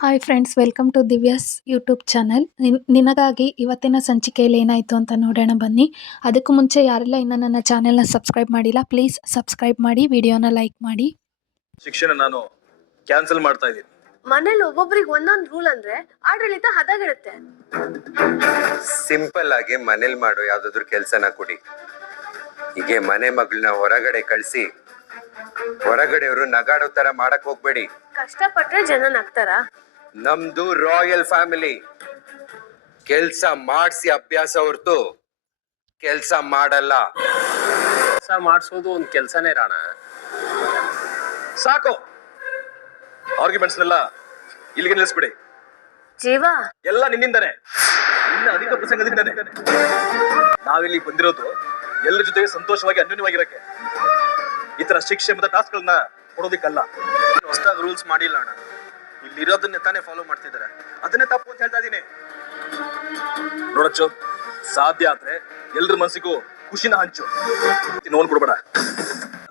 Hi friends, welcome to Divya's YouTube channel. ನಿನಗಾಗಿ ಇವತ್ತಿನ ಸಂಚಿಕೆಯಲ್ಲಿ ಏನಾಯಿತು ಅಂತ ನೋಡೋಣ ಬನ್ನಿ. ಅದಕ್ಕೂ ಮುಂಚೆ ಯಾರೆಲ್ಲ ಇನ್ನೂ ನನ್ನ ಚಾನೆಲ್ನ ಸಬ್ಸ್ಕ್ರೈಬ್ ಮಾಡಿಲ್ಲ, ಪ್ಲೀಸ್ ಸಬ್ಸ್ಕ್ರೈಬ್ ಮಾಡಿ, ವಿಡಿಯೋನ ಲೈಕ್ ಮಾಡಿ. ಶಿಕ್ಷಣ ನಾನು ಕ್ಯಾನ್ಸಲ್ ಮಾಡ್ತಾ ಇದ್ದೀನಿ. ಮನೇಲಿ ಒಬ್ಬೊಬ್ರಿಗೆ ಒಂದೊಂದು ರೂಲ್ ಅಂದ್ರೆ ಆಡಳಿತ ಹದಗೆಡುತ್ತೆ. ಸಿಂಪಲ್ ಆಗಿ ಮನೇಲಿ ಮಾಡೋ ಯಾವ್ದಾದ್ರು ಕೆಲ್ಸನ ಕೊಡಿ. ಹೀಗೆ ಮನೆ ಮಗಳನ್ನ ಹೊರಗಡೆ ಕಳ್ಸಿ ಹೊರಗಡೆಯವರು ನಗಾಡೋ ತರ ಮಾಡಕ್ ಹೋಗ್ಬೇಡಿ. ಕಷ್ಟಪಟ್ರೆ ಜನ ನಗ್ತಾರ? ನಮ್ದು ರಾಯಲ್ ಫ್ಯಾಮಿಲಿ. ಕೆಲ್ಸ ಮಾಡ್ಸಿ ಅಭ್ಯಾಸ ಹೊರ್ತು ಕೆಲ್ಸ ಮಾಡಲ್ಲ. ಕೆಲಸ ಮಾಡಿಸೋದು ಒಂದು ಕೆಲಸನೇ ರಾಣ. ಸಾಕು, ಆರ್ಗ್ಯುಮೆಂಟ್ಸ್ನೆಲ್ಲ ಇಲ್ಲಿಗೆ ನಿಲ್ಲಿಸ್ಬಿಡಿ. ಜೀವ ಎಲ್ಲ ನಿನ್ನಿಂದಾನೆ, ನಿನ್ನ ಅಧಿಕ ಪ್ರಸಂಗದಿಂದಾನೆ. ನಾವಿಲ್ಲಿ ಬಂದಿರೋದು ಎಲ್ಲರ ಜೊತೆಗೆ ಸಂತೋಷವಾಗಿ ಅನ್ಯೋನ್ಯವಾಗಿರಕ್ಕೆ. ಈ ತರ ಶಿಕ್ಷೆ ಮತ್ತು ಟಾಸ್ಕ್ಗಳನ್ನ ಕೊಡೋದಿಕ್ಕಲ್ಲ. ಹೊಸದಾಗಿ ರೂಲ್ಸ್ ಮಾಡಿಲ್ಲ ಅಣ್ಣ, ಇಲ್ಲಿರೋದನ್ನೇ ತಾನೇ ಫಾಲೋ ಮಾಡ್ತಿದ್ದಾರೆ. ಅದನ್ನೇ ತಪ್ಪು ಅಂತ ಹೇಳ್ತಾ ಇದೀನಿ. ನೋಡಚ್ಚು, ಸಾಧ್ಯ ಆದ್ರೆ ಎಲ್ರ ಮನಸ್ಸಿಗೂ ಖುಷಿನ ಹಂಚು, ನೋನ್ ಕೊಡ್ಬೇಡ.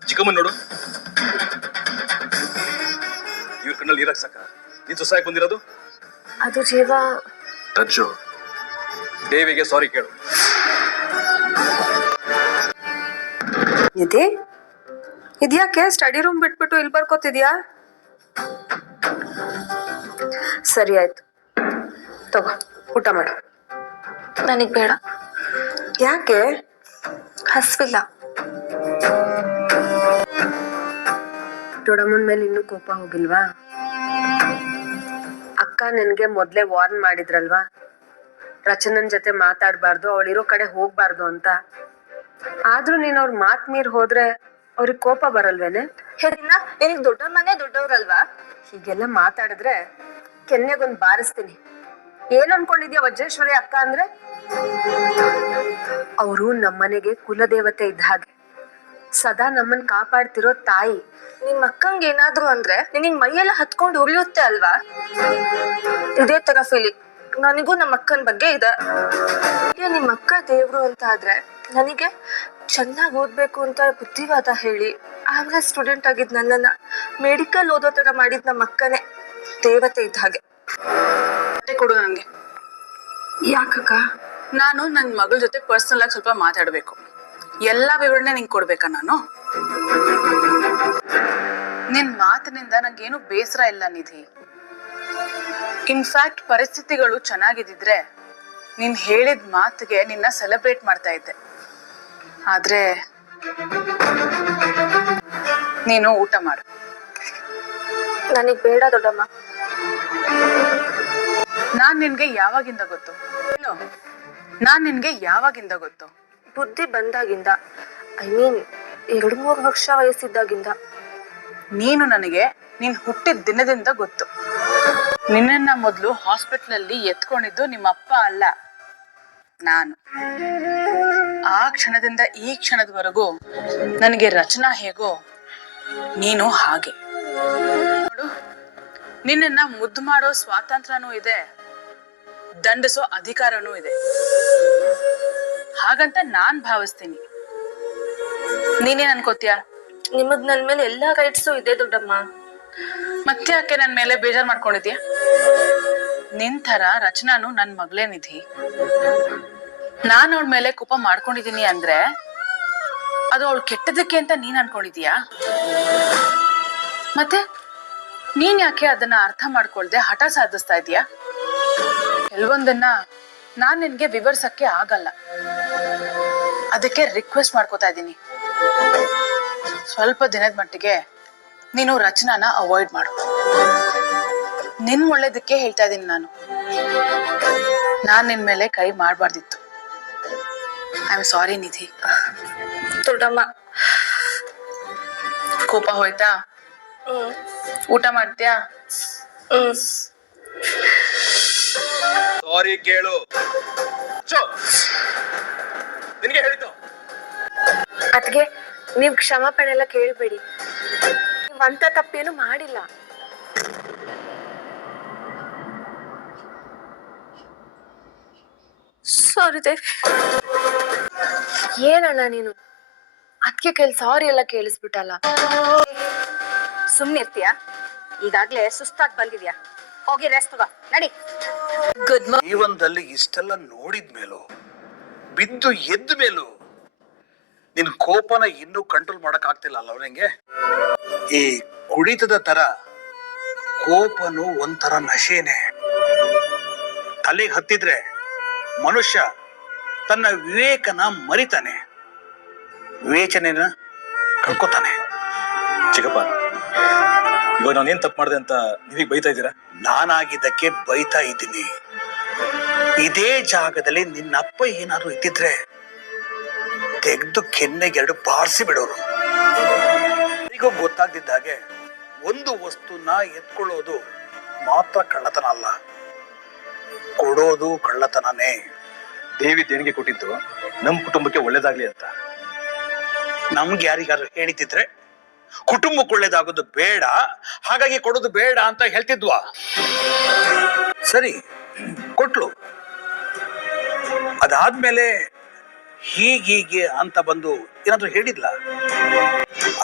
ಚಿಕ್ಕಮ್ಮನ್ ನೋಡು, ಇವ್ರ ಕಣ್ಣಲ್ಲಿ ನೀರಾಕ್ ಸಾಕ. ನೀನ್ ಸೊಸಾಗಿ ಬಂದಿರೋದು. ಅದು ಜೀವ. ರಜ್ಜು, ದೇವಿಗೆ ಸಾರಿ ಕೇಳು. ಇದ್ಯಾಕೆ ಸ್ಟಡಿ ರೂಮ್ ಬಿಟ್ಬಿಟ್ಟು ಇಲ್ಲಿ ಬರ್ಕೋತಿದ್ಯಾ? ಸರಿ ಆಯ್ತು, ತಗೋ ಊಟ ಮಾಡು. ನನಗ್ ಬೇಡ. ಯಾಕೆ? ಹಸ್ವಿಲ್ಲ. ದೊಡ್ಡಮ್ಮನ ಮೇಲೆ ಇನ್ನೂ ಕೋಪ ಹೋಗಿಲ್ವಾ? ಅಕ್ಕ ನನ್ಗೆ ಮೊದ್ಲೇ ವಾರ್ನ್ ಮಾಡಿದ್ರಲ್ವಾ, ರಚನನ್ ಜೊತೆ ಮಾತಾಡ್ಬಾರ್ದು, ಅವಳಿರೋ ಕಡೆ ಹೋಗ್ಬಾರ್ದು ಅಂತ. ಆದ್ರೂ ನೀನ್ ಅವ್ರ ಮಾತ್ ಮೀರ್ ಹೋದ್ರೆ ಅವ್ರಿಗೆ ಕೋಪ ಬರಲ್ವೇನೆ? ಹೇಳಿನ ನಿನಗ್ ದೊಡ್ಡಮ್ಮನೇ ದೊಡ್ಡವ್ರಲ್ವಾ? ಹೀಗೆಲ್ಲ ಮಾತಾಡಿದ್ರೆ ಕೆನ್ನೆಗೊಂದ್ ಬಾರಿಸ್ತೀನಿ. ಏನ್ ಅನ್ಕೊಂಡಿದ್ಯಾ ವಜ್ರೇಶ್ವರಿ ಅಕ್ಕ ಅಂದ್ರೆ? ಅವರು ನಮ್ಮನೆಗೆ ಕುಲದೇವತೆ ಇದ್ದ ಹಾಗೆ, ಸದಾ ನಮ್ಮನ್ ಕಾಪಾಡ್ತಿರೋ ತಾಯಿ. ನಿಮ್ ಅಕ್ಕಂಗ್ ಏನಾದ್ರು ಅಂದ್ರೆ ನಿನಗ್ ಮೈಯೆಲ್ಲ ಹತ್ಕೊಂಡು ಉರಿಯುತ್ತೆ ಅಲ್ವಾ? ಇದೇ ತರ ಫೀಲಿಂಗ್ ನನಗೂ ನಮ್ಮ ಅಕ್ಕನ ಬಗ್ಗೆ ಇದೆ. ನಿಮ್ ಅಕ್ಕ ದೇವ್ರು ಅಂತ ಆದ್ರೆ ನನಗೆ ಚೆನ್ನಾಗಿ ಓದ್ಬೇಕು ಅಂತ ಬುದ್ಧಿವಾದ ಹೇಳಿ ಆವ್ರೇಜ್ ಸ್ಟೂಡೆಂಟ್ ಆಗಿದ್ ನನ್ನನ್ನ ಮೆಡಿಕಲ್ ಓದೋ ತರ ಮಾಡಿದ್ ನಮ್ಮ ಅಕ್ಕನೇ ದೇವತೆ ಇದ್ದ ಹಾಗೆ. ಕೊಡು ನನಗೆ. ಯಾಕಕ್ಕ? ನಾನು ನನ್ನ ಮಗಳ ಜೊತೆ ಪರ್ಸನಲ್ ಆಗಿ ಸ್ವಲ್ಪ ಮಾತಾಡಬೇಕು. ಎಲ್ಲ ವಿವರಣೆ ನಿಂಗೆ ಕೊಡ್ಬೇಕಾ ನಾನು? ನಿನ್ ಮಾತಿನಿಂದ ನಂಗೇನು ಬೇಸರ ಇಲ್ಲ ನಿಧಿ. ಇನ್ಫ್ಯಾಕ್ಟ್ ಪರಿಸ್ಥಿತಿಗಳು ಚೆನ್ನಾಗಿದ್ದಿದ್ರೆ ನೀನ್ ಹೇಳಿದ ಮಾತಿಗೆ ನಿನ್ನ ಸೆಲೆಬ್ರೇಟ್ ಮಾಡ್ತಾ ಇದ್ದೆ. ಆದ್ರೆ ನೀನು ಊಟ ಮಾಡು. ನನಗ್ ಬೇಡ ದೊಡ್ಡಮ್ಮ. ನಾನ್ ನಿನ್ಗೆ ಯಾವಾಗಿಂದ ಗೊತ್ತು? ನಾನ್ ನಿನ್ಗೆ ಯಾವಾಗಿಂದ ಗೊತ್ತು? ಬುದ್ಧಿ ಬಂದಾಗಿಂದ, ಐ ಮೀನ್ 2-3 ವರ್ಷ ವಯಸ್ಸಿದ್ದಾಗಿಂದ. ನೀನು ನನಗೆ ನೀನ್ ಹುಟ್ಟಿದ ದಿನದಿಂದ ಗೊತ್ತು. ನಿನ್ನನ್ನ ಮೊದಲು ಹಾಸ್ಪಿಟ್ಲಲ್ಲಿ ಎತ್ಕೊಂಡಿದ್ದು ನಿಮ್ಮ ಅಪ್ಪ ಅಲ್ಲ, ನಾನು. ಆ ಕ್ಷಣದಿಂದ ಈ ಕ್ಷಣದವರೆಗೂ ನನಗೆ ರಚನಾ ಹೇಗೋ ನೀನು ಹಾಗೆ. ನೋಡು, ನಿನ್ನನ್ನ ಮುದ್ದು ಮಾಡೋ ಸ್ವಾತಂತ್ರ್ಯನೂ ಇದೆ, ದಂಡಿಸೋ ಅಧಿಕಾರನೂ ಇದೆ. ಹಾಗಂತ ನಾನ್ ಭಾವಿಸ್ತೀನಿ. ನೀನೇನ್ ಅನ್ಕೋತೀಯ? ನಿಮಗ್ ನನ್ ಮೇಲೆ ಎಲ್ಲಾ ರೈಟ್ಸು ಇದೆ ದೊಡ್ಡಮ್ಮ. ಮತ್ತೆ ಯಾಕೆ ನನ್ ಮೇಲೆ ಬೇಜಾರ್ ಮಾಡ್ಕೊಂಡಿದ್ಯಾ? ನಿನ್ ತರ ರಚನಾನು ನನ್ ಮಗಳೇ ನಿಧಿ. ನಾನ್ ಅವಳ ಮೇಲೆ ಕೋಪ ಮಾಡ್ಕೊಂಡಿದೀನಿ ಅಂದ್ರೆ ಅದು ಅವಳು ಕೆಟ್ಟದಕ್ಕೆ ಅಂತ ನೀನ್ ಅನ್ಕೊಂಡಿದೀಯಾ? ಮತ್ತೆ ನೀನ್ ಯಾಕೆ ಅದನ್ನ ಅರ್ಥ ಮಾಡ್ಕೊಳ್ದೆ ಹಠ ಸಾಧಿಸ್ತಾ ಇದೀಯಾ? ಕೆಲವೊಂದನ್ನ ನಾನ್ ನಿನ್ಗೆ ವಿವರಿಸಕ್ಕೆ ಆಗಲ್ಲ, ಅದಕ್ಕೆ ರಿಕ್ವೆಸ್ಟ್ ಮಾಡ್ಕೋತಾ ಇದ್ದೀನಿ. ಸ್ವಲ್ಪ ದಿನದ ಮಟ್ಟಿಗೆ ನೀನು ರಚನಾನ ಅವಾಯ್ಡ್ ಮಾಡು. ನಿನ್ ಒಳ್ಳೇದಕ್ಕೆ ಹೇಳ್ತಾ ಇದ್ದೀನಿ ನಾನು. ನಾನ್ ನಿನ್ ಮೇಲೆ ಕೈ ಮಾಡ್ಬಾರ್ದಿತ್ತು. ಐ ಆಮ್ ಸಾರಿ ನಿಧಿ. ದೊಡ್ಡಮ್ಮ, ಕೋಪ ಹೋಯ್ತಾ? ಊಟ ಮಾಡ್ತೀಯಾ? ಸಾರಿ ಕೇಳು. ನಿನ್ಗೆ ಹೇಳಿದ್ದು. ಅದ್ಗೆ ನೀವ್ ಕ್ಷಮಾಪಣೆ ಎಲ್ಲ ಕೇಳ್ಬೇಡಿ. ನೀವ್ ಅಂತ ತಪ್ಪೇನು ಮಾಡಿಲ್ಲ. ಸಾರಿ ದೇವಿ. ಏನಣ್ಣ ನೀನು ಅದಕ್ಕೆ ಸಾರಿ ಎಲ್ಲ ಕೇಳಿಸ್ಬಿಟ್ಟಲ್ಲ. ಸುಮ್ನಿರ್ತೀಯಾ? ಈಗಾಗ್ಲೇ ಸುಸ್ತಾಗಿ ಬಂದಿದ್ಯಾ. ಹೋಗಿ ರೆಸ್ಟ್ ತಗೋ ನಡಿ. ಜೀವನದಲ್ಲಿ ಇಷ್ಟೆಲ್ಲ ನೋಡಿದ ಮೇಲೂ ಬಿದ್ದು ಎದ್ದ ಮೇಲೂ ನಿನ್ ಕೋಪನ ಇನ್ನೂ ಕಂಟ್ರೋಲ್ ಮಾಡಕ್ ಆಗ್ತಿಲ್ಲ ಅಲ್ಲ ಅವನಿಗೆ. ಈ ಕುಡಿತದ ತರ ಕೋಪನು ಒಂಥರ ನಶೆನೆ. ತಲೆಗೆ ಹತ್ತಿದ್ರೆ ಮನುಷ್ಯ ತನ್ನ ವಿವೇಕನ ಮರಿತಾನೆ, ವಿವೇಚನೆನ ಕಳ್ಕೊತಾನೆ. ಚಿಕ್ಕಪ್ಪ, ಇವಾಗ ನಾನೇನ್ ತಪ್ಪು ಮಾಡಿದೆ ಅಂತ ನೀವೀಗ ಬೈತಾ ಇದ್ದೀರಾ? ನಾನಾಗಿದ್ದಕ್ಕೆ ಬೈತಾ ಇದ್ದೀನಿ. ಇದೇ ಜಾಗದಲ್ಲಿ ನಿನ್ನಪ್ಪ ಏನಾದ್ರು ಇದ್ದಿದ್ರೆ ತೆಗೆದು ಕೆನ್ನೆಗೆ 2 ಬಾರಿಸಿ ಬಿಡೋರು. ಈಗ ಗೊತ್ತಾಗ್ದಿದ್ದಾಗೆ ಒಂದು ವಸ್ತುನ ಎತ್ಕೊಳ್ಳೋದು ಮಾತ್ರ ಕಳ್ಳತನ ಅಲ್ಲ, ಕೊಡೋದು ಕಳ್ಳತನನೇ. ದೇವಿ ದೇಣಿಗೆ ಕೊಟ್ಟಿದ್ದು ನಮ್ ಕುಟುಂಬಕ್ಕೆ ಒಳ್ಳೇದಾಗ್ಲಿ ಅಂತ. ನಮ್ಗೆ ಯಾರಿಗಾದ್ರು ಹೇಳಿದ್ರೆ ಕುಟುಂಬಕ್ಕೆ ಒಳ್ಳೇದಾಗೋದು ಬೇಡ, ಹಾಗಾಗಿ ಕೊಡೋದು ಬೇಡ ಅಂತ ಹೇಳ್ತಿದ್ವಾ? ಸರಿ, ಕೊಟ್ಲು. ಅದಾದ್ಮೇಲೆ ಹೀಗೀಗೆ ಅಂತ ಬಂದು ಏನಾದ್ರು ಹೇಳಿದ್ಲ?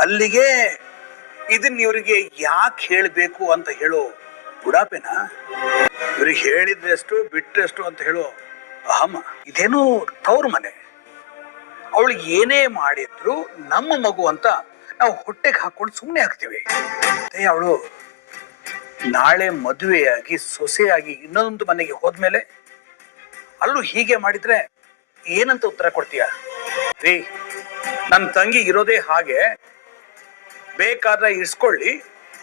ಅಲ್ಲಿಗೆ ಇದನ್ನ ಇವ್ರಿಗೆ ಯಾಕೆ ಹೇಳ್ಬೇಕು ಅಂತ ಹೇಳೋ ಬುಡಾಪೆನ? ಇವ್ರಿಗೆ ಹೇಳಿದ್ರೆಷ್ಟು ಬಿಟ್ರೆಷ್ಟು ಅಂತ ಹೇಳೋ ಅಹಮ. ಇದೇನು ತವ್ರ ಮನೆ, ಅವಳಿಗೆ ಏನೇ ಮಾಡಿದ್ರು ನಮ್ಮ ಮಗು ಅಂತ ನಾವು ಹೊಟ್ಟೆಗೆ ಹಾಕೊಂಡು ಸುಮ್ಮನೆ ಆಗ್ತೀವಿ. ಅವಳು ನಾಳೆ ಮದುವೆಯಾಗಿ ಸೊಸೆಯಾಗಿ ಇನ್ನೊಂದು ಮನೆಗೆ ಹೋದ್ಮೇಲೆ ಅಲ್ಲೂ ಹೀಗೆ ಮಾಡಿದ್ರೆ ಏನಂತ ಉತ್ತರ ಕೊಡ್ತೀಯ? ರೀ, ನನ್ನ ತಂಗಿ ಇರೋದೇ ಹಾಗೆ, ಬೇಕಾದ್ರೆ ಇಸ್ಕೊಳ್ಳಿ,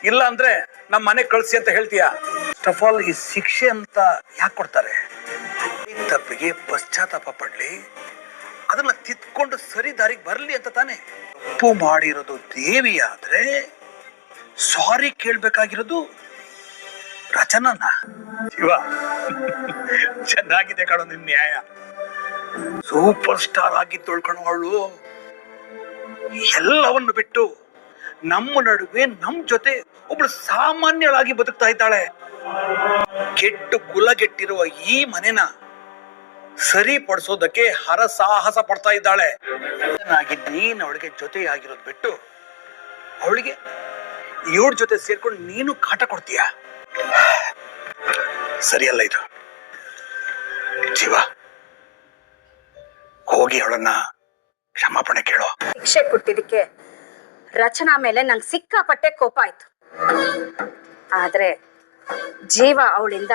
ಇಲ್ಲ ಅಂದ್ರೆ ನಮ್ಮ ಮನೆ ಕಳ್ಸಿ ಅಂತ ಹೇಳ್ತೀಯ? ಫಸ್ಟ್ ಆಫ್ ಆಲ್, ಈ ಶಿಕ್ಷೆ ಅಂತ ಯಾಕೆ ಕೊಡ್ತಾರೆ? ಈ ತಪ್ಪಿಗೆ ಪಶ್ಚಾತ್ತಾಪ ಪಡ್ಲಿ, ಅದನ್ನ ತಿದ್ಕೊಂಡು ಸರಿ ದಾರಿಗೆ ಬರ್ಲಿ ಅಂತ ತಾನೆ. ತಪ್ಪು ಮಾಡಿರೋದು ದೇವಿ ಆದ್ರೆ ಸಾರಿ ಕೇಳ್ಬೇಕಾಗಿರೋದು ರಚನನ. ಶಿವ, ಚೆನ್ನಾಗಿದೆ ಕಣೋ ನಿನ್ ನ್ಯಾಯ. ಸೂಪರ್ ಸ್ಟಾರ್ ಆಗಿ ತೊಳ್ಕೊಳ್ಳೋಳು ಎಲ್ಲವನ್ನು ಬಿಟ್ಟು ನಮ್ಮ ನಡುವೆ ನಮ್ ಜೊತೆ ಒಬ್ಳು ಸಾಮಾನ್ಯಳಾಗಿ ಬದುಕ್ತಾ ಇದ್ದಾಳೆ. ಕೆಟ್ಟು ಕುಲಗೆಟ್ಟಿರುವ ಈ ಮನೆನ ಸರಿಪಡಿಸೋದಕ್ಕೆ ಹರಸಾಹಸ ಪಡ್ತಾ ಇದ್ದಾಳೆ. ನೀನ್ ಅವಳಿಗೆ ಜೊತೆ ಆಗಿರೋದು ಬಿಟ್ಟು ಅವಳಿಗೆ ಇವಳ ಜೊತೆ ಸೇರ್ಕೊಂಡು ನೀನು ಕಾಟ ಕೊಡ್ತೀಯ? ಸರಿಯಲ್ಲ ಇದು. ಜೀವ, ಹೋಗಿ ಅವಳನ್ನ ಕ್ಷಮಾಪಣೆ ಕೇಳೋ. ಶಿಕ್ಷೆ ಕೊಟ್ಟಿದ್ದಕ್ಕೆ ರಚನಾ ಮೇಲೆ ನಂಗೆ ಸಿಕ್ಕಾಪಟ್ಟೆ ಕೋಪ ಆಯ್ತು. ಆದ್ರೆ ಜೀವ ಅವಳಿಂದ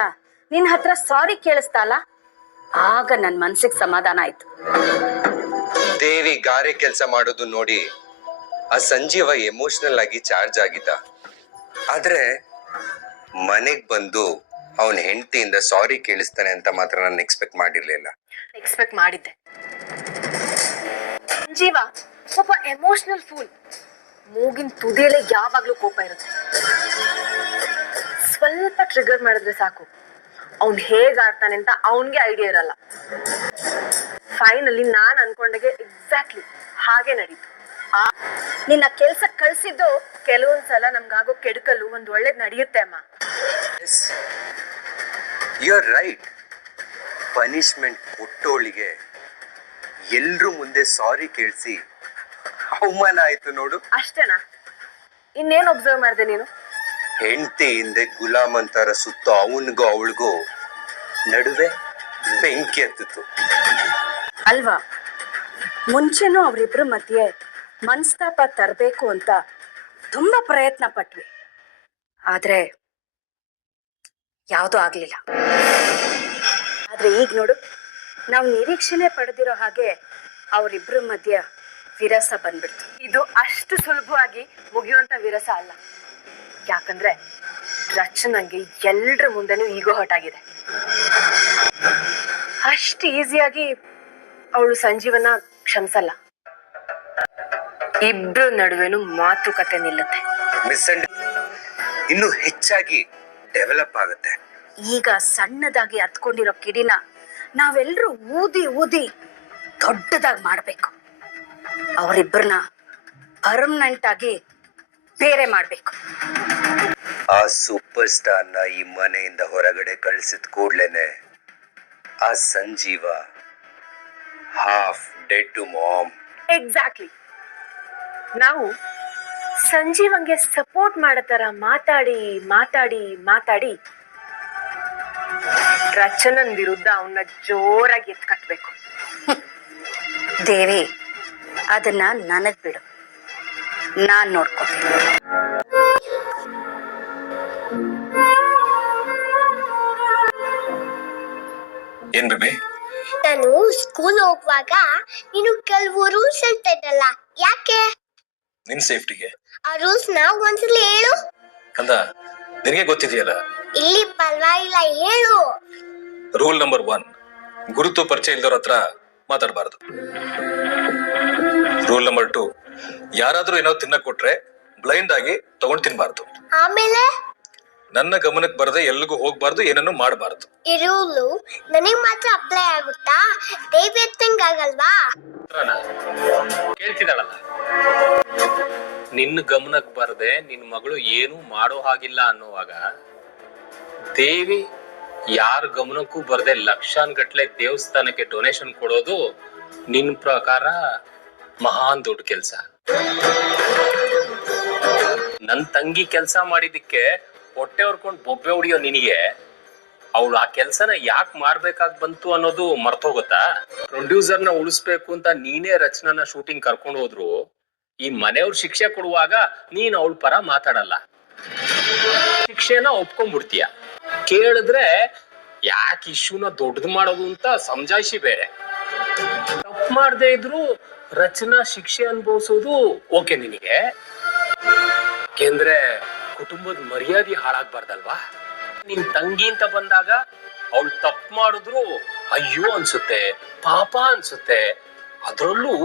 ನಿನ್ ಹತ್ರ ಸಾರಿ ಕೇಳಿಸ್ತಲ್ಲ, ಆಗ ನನ್ ಮನ್ಸಿಗೆ ಸಮಾಧಾನ ಆಯ್ತು. ದೇವಿ ಗಾರೆ ಕೆಲಸ ಮಾಡೋದು ನೋಡಿ ಆ ಸಂಜೀವ ಎಮೋಷನಲ್ ಆಗಿ ಚಾರ್ಜ್ ಆಗಿದ್ದ. ಆದ್ರೆ ಮನೆಗ್ ಬಂದು ಅವನ ಹೆಂಡತಿಯಿಂದ ಸಾರಿ ಕೇಳಿಸ್ತಾನೆ ಅಂತ ಮಾತ್ರ ನಾನು ಎಕ್ಸ್ಪೆಕ್ಟ್ ಮಾಡಿರ್ಲಿಲ್ಲ. ಎಕ್ಸ್ಪೆಕ್ಟ್ ಮಾಡಿದ್ದೆ. ಸಂಜೀವ ಒಬ್ಬ ಎಮೋಷನಲ್ ಫೂಲ್. ಮೂಗಿನ ತುದಿಯಲ್ಲೇ ಯಾವಾಗ್ಲೂ ಕೋಪ ಇರುತ್ತೆ. ಸ್ವಲ್ಪ ಟ್ರಿಗರ್ ಮಾಡಿದ್ರೆ ಸಾಕು, ಅವ್ನ್ ಹೇಗ್ ಆಡ್ತಾನೆ ಅಂತ ಅವನ್ಗೆ ಐಡಿಯಾ ಇರಲ್ಲ. ಫೈನಲಿ ನಾನ್ ಅನ್ಕೊಂಡಾಗೆ ಎಕ್ಸಾಕ್ಟ್ಲಿ ಹಾಗೆ ನಡೀತು. ನಿನ್ನ ಕೆಲ್ಸ ಕಳ್ಸಿದ್ದು ಕೆಲವೊಂದ್ಸಲ ನಮ್ಗಾಗೋ ಕೆಡುಕಲು ಒಂದ್ ಒಳ್ಳೇದ್ ನಡೆಯುತ್ತೆ ಅಮ್ಮ. You are right. ಪನಿಷ್ಮೆಂಟ್ ಕೊಟ್ಟೋಳಿಗೆ ಎಲ್ರೂ ಮುಂದೆ ಸಾರಿ ಕೇಳಿಸಿ ಅವಮಾನ ಆಯ್ತು ನೋಡು. ಅಷ್ಟೇನಾ? ಇನ್ನೇನ್ ಒಬ್ಸರ್ವ್ ಮಾಡ್ದೆ ನೀನು? ಹೆಂಡತಿ ಹಿಂದೆ ಗುಲಾಮ್ ಅಂತಾರ ಸುತ್ತ ಅವನಿಗೂ ಅವಳಿಗೂ ನಡುವೆ ಬೆಂಕಿ ಹತ್ತಿತ್ತು ಅಲ್ವಾ? ಮುಂಚೆನೂ ಅವರಿಬ್ರ ಮಧ್ಯೆ ಮನಸ್ತಾಪ ತರಬೇಕು ಅಂತ ತುಂಬಾ ಪ್ರಯತ್ನ ಪಟ್ವಿ, ಆದ್ರೆ ಯಾವುದೂ ಆಗ್ಲಿಲ್ಲ. ಆದ್ರೆ ಈಗ ನೋಡು, ನಾವು ನಿರೀಕ್ಷೆನೆ ಪಡೆದಿರೋ ಹಾಗೆ ಅವರಿಬ್ರ ಮಧ್ಯ ವಿರಸ ಬಂದ್ಬಿಡ್ತು. ಇದು ಅಷ್ಟು ಸುಲಭವಾಗಿ ಮುಗಿಯುವಂತ ವಿರಸ ಅಲ್ಲ. ಯಾಕಂದ್ರೆ ರಚನಂಗೆ ಎಲ್ರ ಮುಂದೆನೂ ಈಗೋ ಹೊಟ್ಟಾಗಿದೆ. ಅಷ್ಟು ಈಸಿಯಾಗಿ ಅವಳು ಸಂಜೀವನ ಕ್ಷಮಿಸಲ್ಲ. ಇಬ್ರು ನಡುವೆನು ಮಾತುಕತೆ ನಿಲ್ಲುತ್ತೆ. ಇನ್ನು ಹೆಚ್ಚಾಗಿ ಡೆವಲಪ್ ಆಗುತ್ತೆ. ಈಗ ಸಣ್ಣದಾಗಿ ಹತ್ಕೊಂಡಿರೋ ಕಿಡಿನ ನಾವೆಲ್ಲರೂ ಊದಿ ಊದಿ ದೊಡ್ಡದಾಗಿ ಮಾಡ್ಬೇಕು. ಅವರಿಬ್ಬರನ್ನ ಪರ್ಮನೆಂಟ್ ಆಗಿ ಬೇರೆ ಮಾಡ್ಬೇಕು. ಆ ಸೂಪರ್ ಸ್ಟಾರ್ನ ಈ ಮನೆಯಿಂದ ಹೊರಗಡೆ ಕಳಿಸಿದ ಕೂಡ್ಲೇನೆ ಆ Sanjeeva half dead to mom. Exactly. ನಾವು ಸಂಜೀವಂಗೆ ಸಪೋರ್ಟ್ ಮಾಡೋ ತರ ಮಾತಾಡಿ ಮಾತಾಡಿ ಮಾತಾಡಿ ರಚನನ್ ವಿರುದ್ಧ ಅವನ್ನ ಜೋರಾಗಿ ಎತ್ ಕಟ್ಬೇಕು. ದೇವಿ, ಅದನ್ನ ನನಗ್ ಬಿಡು, ನಾನ್ ನೋಡ್ಕೊತೀನಿ. ಏನ್ ಬೇಬಿ? ನಾನು ಸ್ಕೂಲ್ ಹೋಗುವಾಗ ನೀನು ಕೆಲವು ರೂಲ್ಸ್ ಹೇಳ್ತಾ ಇದ್ದಲ್ಲ, ಯಾಕೆ? ನಿನ್ ಸೇಫ್ಟಿಗೆ. ಆ ರೂಲ್ಸ್ ನ ಒಂದ್ಸಲ ಹೇಳು. ಕಂದ, ನಿನಗೆ ಗೊತ್ತಿದೆಯಲ್ಲ. ಇಲ್ಲಿ ಪರವಾಗಿಲ್ಲ, ಹೇಳು. ರೂಲ್ ನಂಬರ್ 1, ಗುರುತು ಪರಿಚಯ ಇಲ್ದವ್ರ ಹತ್ರ ಮಾತಾಡಬಾರ್ದು. ರೂಲ್ ನಂಬರ್ 2, ಯಾರಾದ್ರೂ ಏನೋ ತಿನ್ನಕ್ ಕೊಟ್ರೆ ಬ್ಲೈಂಡ್ ಆಗಿ ತಗೊಂಡ್ ತಿನ್ಬಾರ್ದು. ಆಮೇಲೆ ನನ್ನ ಗಮನಕ್ಕೆ ಬರದೆ ಎಲ್ಲಿಗೂ ಹೋಗ್ಬಾರ್ದು, ಏನನ್ನು ಮಾಡಬಾರ್ದು. ಈ ರೂಲು ನನಗ್ ಮಾತ್ರ ಅಪ್ಲೈ ಆಗುತ್ತಾ? ದೇವಿ ಎತ್ತಂಗಾಗಲ್ವಾ? ಕೇಳ್ತಿದ್ದಾಳಲ್ಲ, ನಿನ್ನ ಗಮನಕ್ಕೆ ಬರದೆ ನಿನ್ ಮಗಳು ಏನು ಮಾಡೋ ಹಾಗಿಲ್ಲ ಅನ್ನೋವಾಗ ದೇವಿ ಯಾರ ಗಮನಕ್ಕೂ ಬರದೆ ಲಕ್ಷಾನ್ಗಟ್ಲೆ ದೇವಸ್ಥಾನಕ್ಕೆ ಡೊನೇಷನ್ ಕೊಡೋದು ನಿನ್ ಪ್ರಕಾರ ಮಹಾನ್ ದೊಡ್ಡ ಕೆಲ್ಸ. ನನ್ ತಂಗಿ ಕೆಲ್ಸ ಮಾಡಿದಕ್ಕೆ ಹೊಟ್ಟೆ ಹೊರ್ಕೊಂಡು ಬೊಬ್ಬೆ ಹೊಡಿಯೋ ನಿನಗೆ ಅವಳು ಆ ಕೆಲ್ಸನ ಯಾಕೆ ಮಾಡ್ಬೇಕಾಗ್ ಬಂತು ಅನ್ನೋದು ಮರ್ತೋಗುತ್ತಾ? ಪ್ರೊಡ್ಯೂಸರ್ನ ಉಳಿಸ್ಬೇಕು ಅಂತ ನೀನೇ ರಚನನ ಶೂಟಿಂಗ್ ಕರ್ಕೊಂಡು ಹೋದ್ರು ಈ ಮನೆಯವ್ರ ಶಿಕ್ಷೆ ಕೊಡುವಾಗ ನೀನ್ ಅವಳ ಪರ ಮಾತಾಡಲ್ಲ, ಶಿಕ್ಷೆನ ಒಪ್ಕೊಂಡ್ಬಿಡ್ತೀಯ. ಕೇಳಿದ್ರೆ ಯಾಕೆ ಇಶ್ಯೂನ ದೊಡ್ಡದು ಮಾಡೋದು ಅಂತ ಸಮಜಾಯಿಸಿ ಬೇರೆ. ತಪ್ಪು ಮಾಡದೇ ಇದ್ರು ರಚನಾ ಶಿಕ್ಷೆ ಅನುಭವಿಸೋದು ಓಕೆ ನಿನಗೆ, ಯಾಕೆಂದ್ರೆ ಕುಟುಂಬದ ಮರ್ಯಾದೆ ಹಾಳಾಗ್ಬಾರ್ದಲ್ವಾ? ನಿನ್ ತಂಗಿ ಅಂತ ಬಂದಾಗ ಅವಳು ತಪ್ಪು ಮಾಡಿದ್ರು ಅಯ್ಯೋ ಅನ್ಸುತ್ತೆ, ಪಾಪ ಅನ್ಸುತ್ತೆ. ಅದ್ರಲ್ಲೂ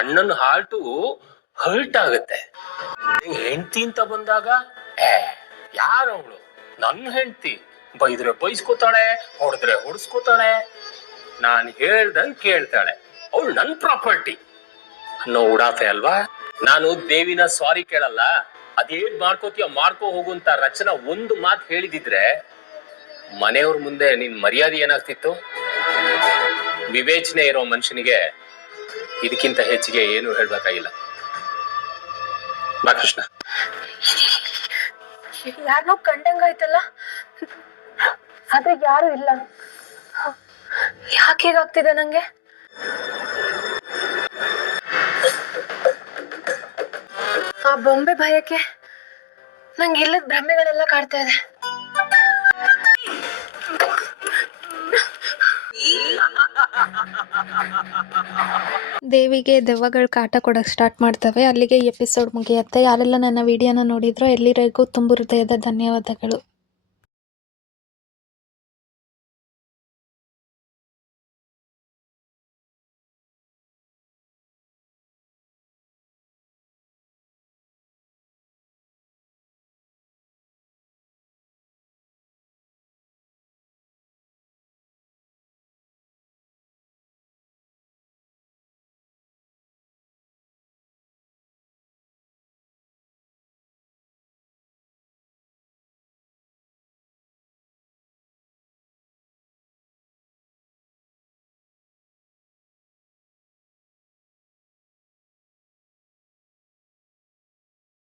ಅಣ್ಣನ ಹಾರ್ಟು ಹರ್ಟ್ ಆಗುತ್ತೆ. ಹೆಂಡತಿ ಅಂತ ಬಂದಾಗ ಯಾರವಳು ನನ್ನ ಹೆಂಡತಿ, ಬೈದ್ರೆ ಬೈಸ್ಕೋತಾಳೆ, ಹೊಡೆದ್ರೆ ಹೊಡೆಸ್ಕೋತಾಳೆ, ನಾನ್ ಹೇಳ್ದಂಗ್ ಕೇಳ್ತಾಳೆ, ಅವಳು ನನ್ ಪ್ರಾಪರ್ಟಿ ಅನ್ನೋ ಉಡಾಫೆ ಅಲ್ವಾ? ನಾನು ದೇವಿನ ಸಾರಿ ಕೇಳಲ್ಲ, ಅದೇನ್ ಮಾಡ್ಕೋತೀಯ ಮಾಡ್ಕೋ ಹೋಗು ಅಂತ ರಚನಾ ಒಂದು ಮಾತು ಹೇಳಿದಿದ್ರೆ ಮನೆಯವ್ರ ಮುಂದೆ ನಿನ್ ಮರ್ಯಾದೆ ಏನಾಗ್ತಿತ್ತು? ವಿವೇಚನೆ ಇರೋ ಮನುಷ್ಯನಿಗೆ ಇದಕ್ಕಿಂತ ಹೆಚ್ಚಿಗೆ ಏನು ಹೇಳ್ಬೇಕಾಗಿಲ್ಲ. ಬಾ ಕೃಷ್ಣ. ಯಾರನ್ನೋ ಕಂಡಂಗಾಯ್ತಲ್ಲ, ಆದ್ರೆ ಯಾರು ಇಲ್ಲ. ಯಾಕೆ ಹೀಗಾಗ್ತಿದೆ ನಂಗೆ? ಆ ಬೊಂಬೆ ಭಯಕ್ಕೆ ನಂಗೆ ಇಲ್ಲದ ಭ್ರಮೆಗಳೆಲ್ಲ ಕಾಡ್ತಾ ಇದೆ. ದೇವಿಗೆ ದೆವ್ವಗಳು ಕಾಟ ಕೊಡೋಕ್ಕೆ ಸ್ಟಾರ್ಟ್ ಮಾಡ್ತವೆ. ಅಲ್ಲಿಗೆ ಎಪಿಸೋಡ್ ಮುಗಿಯುತ್ತೆ. ಯಾರೆಲ್ಲ ನನ್ನ ವಿಡಿಯೋನ ನೋಡಿದ್ರೋ ಎಲ್ಲರಿಗೂ ತುಂಬು ಹೃದಯದ ಧನ್ಯವಾದಗಳು.